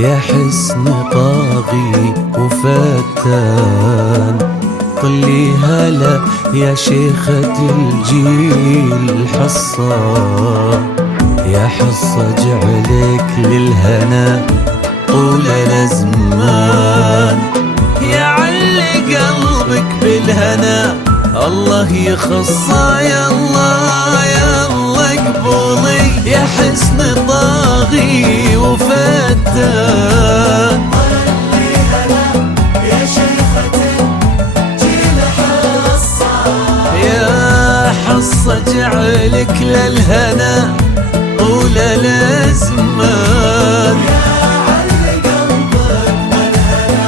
يا حسن طاغي وفتان، طلي هلا يا شيخة الجيل حصة، يا حصة جعلك للهنا طول الأزمان، يا علي قلبك بالهنا الله يخصه، يا الله يا الله قبولي يا حسن طاغي وفتان، يا شيخة الجيل حصة، يا حصة جعلك للهنا طول الأزمان، يا علي قلبك بالهنا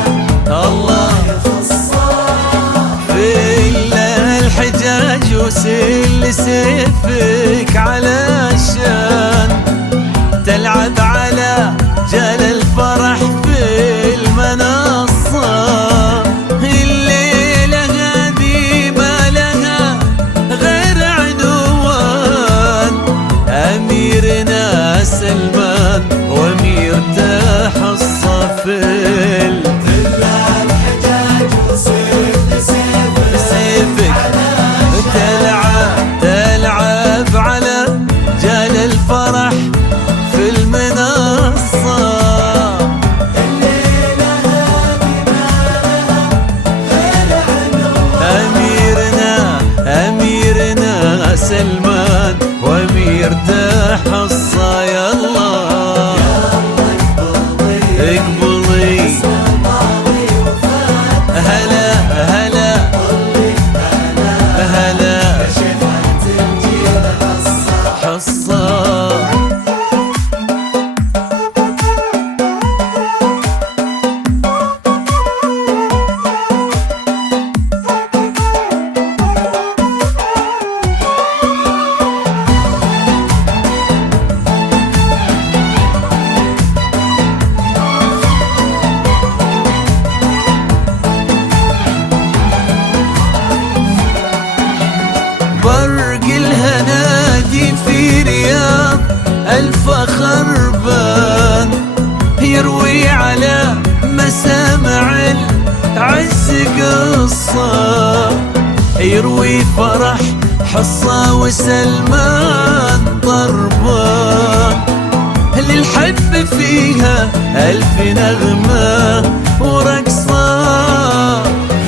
الله يخصه، في الحجاج وسل سيفك علشان تلعب على جال الفرح في المنصة، الليلة هذه ما لها غير عنوان، أميرنا سلمان وأمير تحصى في الحجاج وسيف سيفك تلعب على جال الفرح في المنصة، الليلة هذه ما لها غير عنوان، أميرنا سلمان وأمير تحصى، يا الله اقبلي هلا هلا هلا شيخة الجيل حصة، حصى. برق الهنادي في رياض الفخر بان، يروي على مسامع العز قصة، يروي فرح حصة وسلمان ضربان، للحب فيها ألف نغمة ورقصة،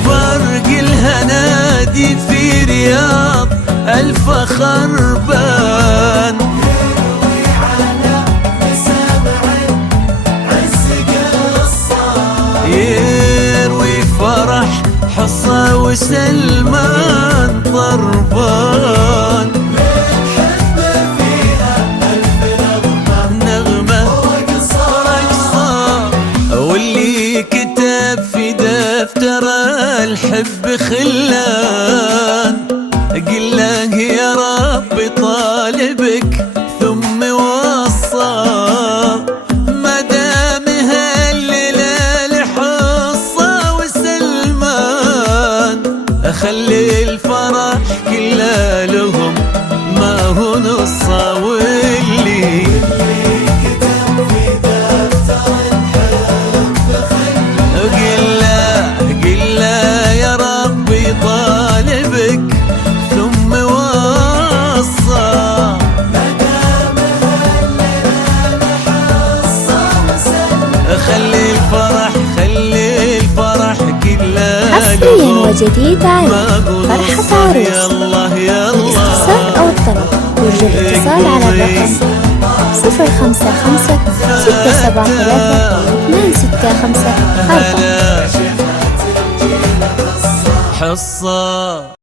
برق الهنادي في رياض الفخر بان، يروي على مسامع العز قصة، يروي فرح حصة وسلمان ضربان، الحب فيها ألف نغمة ورقصة، واللي كتب في دفتر الحب خلان، قل له يا رب طالبك ثم وصى، ما دام هالليلة لحصة وسلمان، خلي الفرح كله لهم ما هو نصة، واللي كتب في دفتر الحب قل له يا ربي طالبك ثم وصى، ما دام هالليلة حصة وسلمان، خلي الفرح كله حصريا وجديد على ما أقول فرحة يا عروس. الله يا الاستفسار الله، أو الطلب يرجى الاتصال على الرقم 055 673 265 4. حصة.